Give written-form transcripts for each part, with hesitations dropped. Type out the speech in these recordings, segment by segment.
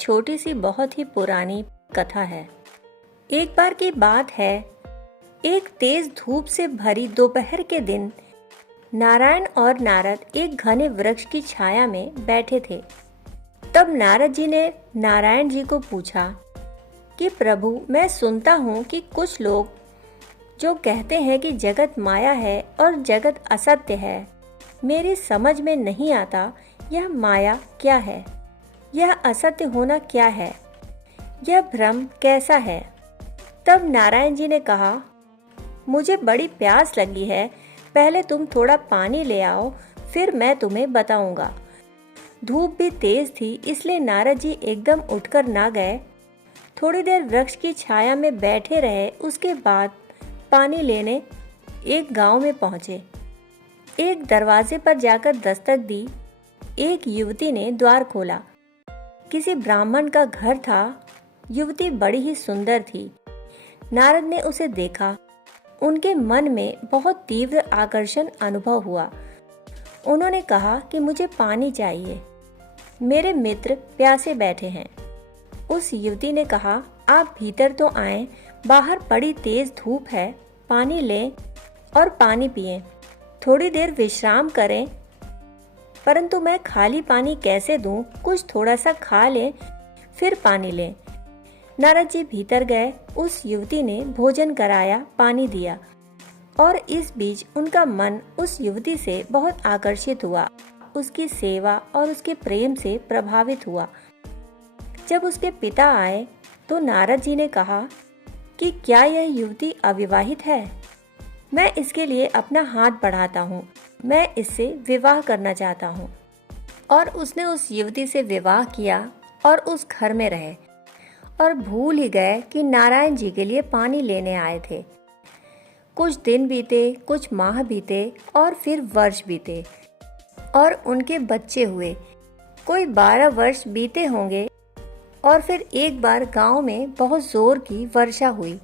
छोटी सी बहुत ही पुरानी कथा है। एक बार की बात है, एक तेज धूप से भरी दोपहर के दिन नारायण और नारद एक घने वृक्ष की छाया में बैठे थे। तब नारद जी ने नारायण जी को पूछा कि प्रभु, मैं सुनता हूँ कि कुछ लोग जो कहते हैं कि जगत माया है और जगत असत्य है, मेरी समझ में नहीं आता यह माया क्या है, यह असत्य होना क्या है, यह भ्रम कैसा है। तब नारायण जी ने कहा, मुझे बड़ी प्यास लगी है, पहले तुम थोड़ा पानी ले आओ, फिर मैं तुम्हें बताऊंगा। धूप भी तेज थी, इसलिए नारद जी एकदम उठकर ना गए। थोड़ी देर वृक्ष की छाया में बैठे रहे। उसके बाद पानी लेने एक गांव में पहुंचे। एक दरवाजे पर जाकर दस्तक दी। एक युवती ने द्वार खोला। किसी ब्राह्मण का घर था। युवती बड़ी ही सुंदर थी। नारद ने उसे देखा। उनके मन में बहुत तीव्र आकर्षण अनुभव हुआ। उन्होंने कहा कि मुझे पानी चाहिए, मेरे मित्र प्यासे बैठे हैं। उस युवती ने कहा, आप भीतर तो आएं, बाहर बड़ी तेज धूप है, पानी लें और पानी पिएं, थोड़ी देर विश्राम करें। परंतु मैं खाली पानी कैसे दूं? कुछ थोड़ा सा खा लें, फिर पानी लें। नारद जी भीतर गए। उस युवती ने भोजन कराया, पानी दिया और इस बीच उनका मन उस युवती से बहुत आकर्षित हुआ। उसकी सेवा और उसके प्रेम से प्रभावित हुआ। जब उसके पिता आए तो नारद जी ने कहा कि क्या यह युवती अविवाहित है? मैं इसके लिए अपना हाथ बढ़ाता हूँ, मैं इससे विवाह करना चाहता हूँ। और उसने उस युवती से विवाह किया और उस घर में रहे और भूल ही गए कि नारायण जी के लिए पानी लेने आए थे। कुछ दिन बीते, कुछ माह बीते और फिर वर्ष बीते और उनके बच्चे हुए। कोई 12 वर्ष बीते होंगे और फिर एक बार गांव में बहुत जोर की वर्षा हुई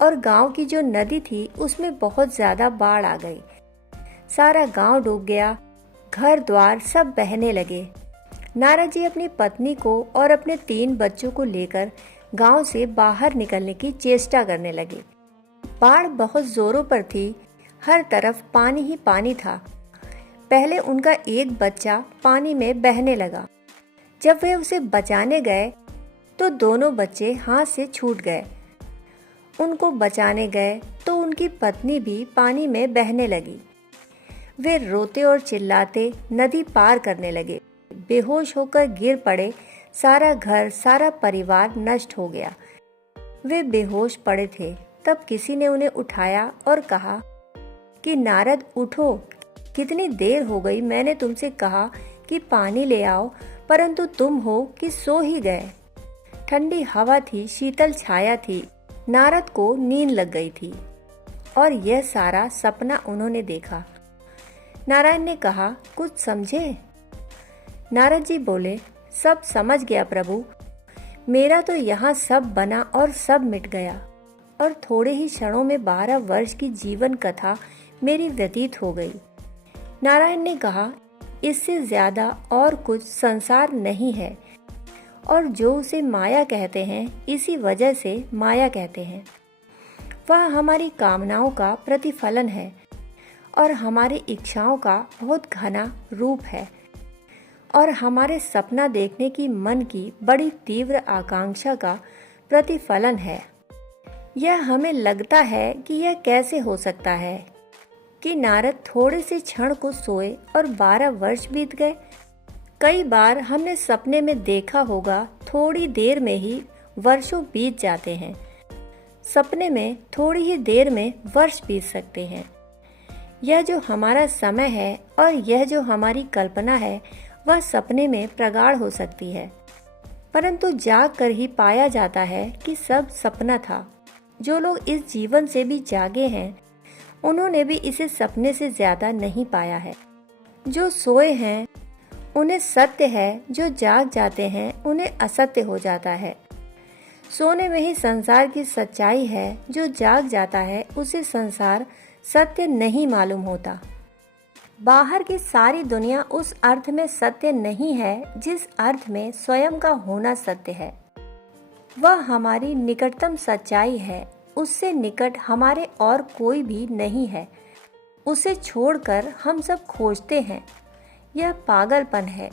और गांव की जो नदी थी उसमें बहुत ज्यादा बाढ़ आ गई। सारा गांव डूब गया, घर द्वार सब बहने लगे। नारद जी अपनी पत्नी को और अपने 3 बच्चों को लेकर गांव से बाहर निकलने की चेष्टा करने लगे। बाढ़ बहुत जोरों पर थी, हर तरफ पानी ही पानी था। पहले उनका एक बच्चा पानी में बहने लगा। जब वे उसे बचाने गए तो दोनों बच्चे हाथ से छूट गए। उनको बचाने गए तो उनकी पत्नी भी पानी में बहने लगी। वे रोते और चिल्लाते नदी पार करने लगे। बेहोश होकर गिर पड़े। सारा घर, सारा परिवार नष्ट हो गया। वे बेहोश पड़े थे। तब किसी ने उन्हें उठाया और कहा कि नारद उठो, कितनी देर हो गई, मैंने तुमसे कहा कि पानी ले आओ, परंतु तुम हो कि सो ही गए। ठंडी हवा थी, शीतल छाया थी। नारद को नींद लग गई थी और यह सारा सपना उन्होंने देखा। नारायण ने कहा, कुछ समझे? नारद जी बोले, सब समझ गया प्रभु। मेरा तो यहाँ सब बना और सब मिट गया और थोड़े ही क्षणों में 12 वर्ष की जीवन कथा मेरी व्यतीत हो गई। नारायण ने कहा, इससे ज्यादा और कुछ संसार नहीं है और जो उसे माया कहते हैं, इसी वजह से माया कहते हैं। वह हमारी कामनाओं का प्रतिफलन है और हमारी इच्छाओं का बहुत घना रूप है और हमारे सपना देखने की मन की बड़ी तीव्र आकांक्षा का प्रतिफलन है। यह हमें लगता है कि यह कैसे हो सकता है कि नारद थोड़े से क्षण को सोए और 12 वर्ष बीत गए। कई बार हमने सपने में देखा होगा, थोड़ी देर में ही वर्षों बीत जाते हैं। सपने में थोड़ी ही देर में वर्ष बीत सकते हैं। यह जो हमारा समय है और यह जो हमारी कल्पना है, वह सपने में प्रगाढ़ हो सकती है, परंतु जाग कर ही पाया जाता है कि सब सपना था। जो लोग इस जीवन से भी जागे हैं, उन्होंने भी इसे सपने से ज्यादा नहीं पाया है। जो सोए हैं उन्हें सत्य है, जो जाग जाते हैं उन्हें असत्य हो जाता है। सोने में ही संसार की सच्चाई है, जो जाग जाता है उसे संसार सत्य नहीं मालूम होता। बाहर की सारी दुनिया उस अर्थ में सत्य नहीं है जिस अर्थ में स्वयं का होना सत्य है। वह हमारी निकटतम सच्चाई है। उससे निकट हमारे और कोई भी नहीं है। उसे छोड़कर हम सब खोजते हैं, यह पागलपन है।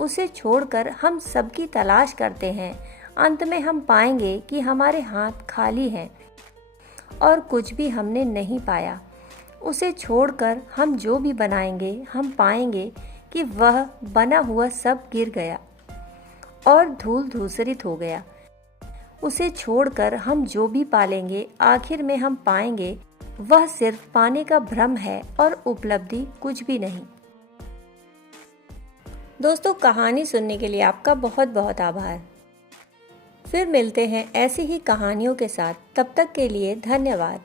उसे छोड़कर हम सबकी तलाश करते हैं। अंत में हम पाएंगे कि हमारे हाथ खाली हैं और कुछ भी हमने नहीं पाया। उसे छोड़कर हम जो भी बनाएंगे, हम पाएंगे कि वह बना हुआ सब गिर गया और धूल धूसरित हो गया। उसे छोड़कर हम जो भी पालेंगे, आखिर में हम पाएंगे वह सिर्फ पाने का भ्रम है और उपलब्धि कुछ भी नहीं। दोस्तों, कहानी सुनने के लिए आपका बहुत बहुत आभार। फिर मिलते हैं ऐसी ही कहानियों के साथ। तब तक के लिए धन्यवाद।